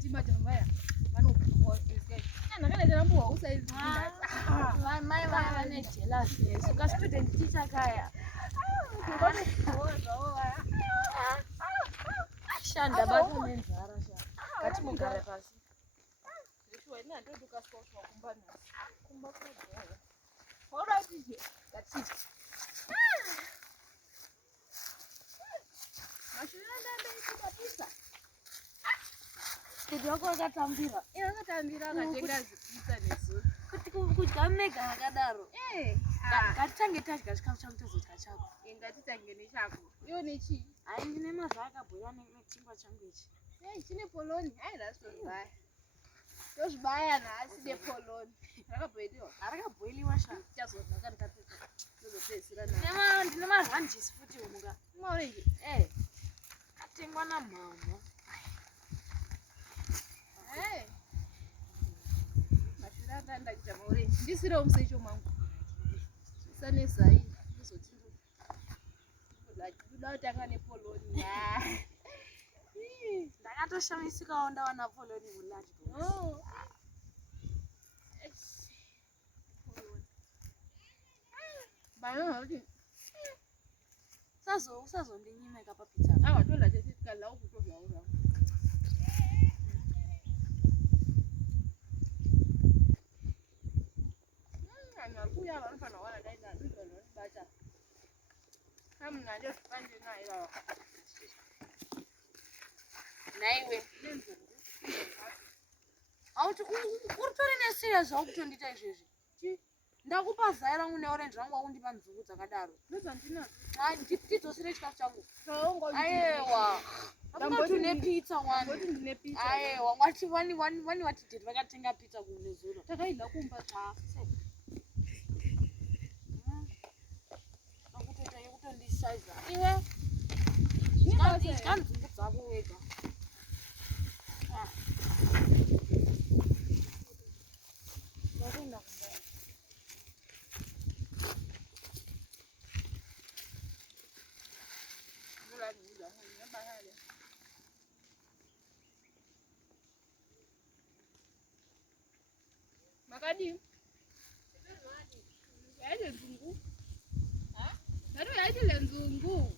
Timajamaya vanokuwa kusikai kana kana jambo usaizi mai vane jealousy suka student teacher kaya shanda basa nenzara sha kati mugare pasi ndicho ina ndodo kasoswa kumbana kumba kudzora ora tije katiti mashina ndambe kubapisa kiti wako akatambira akatenga zipisa nesu kuti kudya mega akadaro ngatitange tadya chikafu changu tozodya chako ngatitange nechako iyo nechi hai ndine mazva akabhuyiwa nechingwa changu ichi chine poloni hai rasozvibaya tozvibaya nhasi nepoloni rakabhoiliwa harakabhoiliwa sha tichazodya kana tapedza tozopedzisira ndine maranjisi futi umuka maorenji atengwa namhama mashira akandaita maorenji ndisirewo musecho mangu isanezai ndizotiro kutanga nepoloni ndakatoshamisikawo ndawana poloni mulunch usazondinyimeka papizza awa tola tetikalawo kutozvawo zvangu kuya vanofanira kuwana dainadozvanobata kamunande zvipanje naira naiwe auti uritori neserious zvavo kutondita izvezvi ndakupa zai rangu neorenji rangu wakundipa nzungu dzakadaro ndidzosere chikafu changu aiwa akungoti une pizza aiwa wati wani watidheti vakatenga pizza kunezuro takaida kumba akutoita yekutondisaiza iwe nzungu dzako wega makadi yaite nzungu yaite nzungu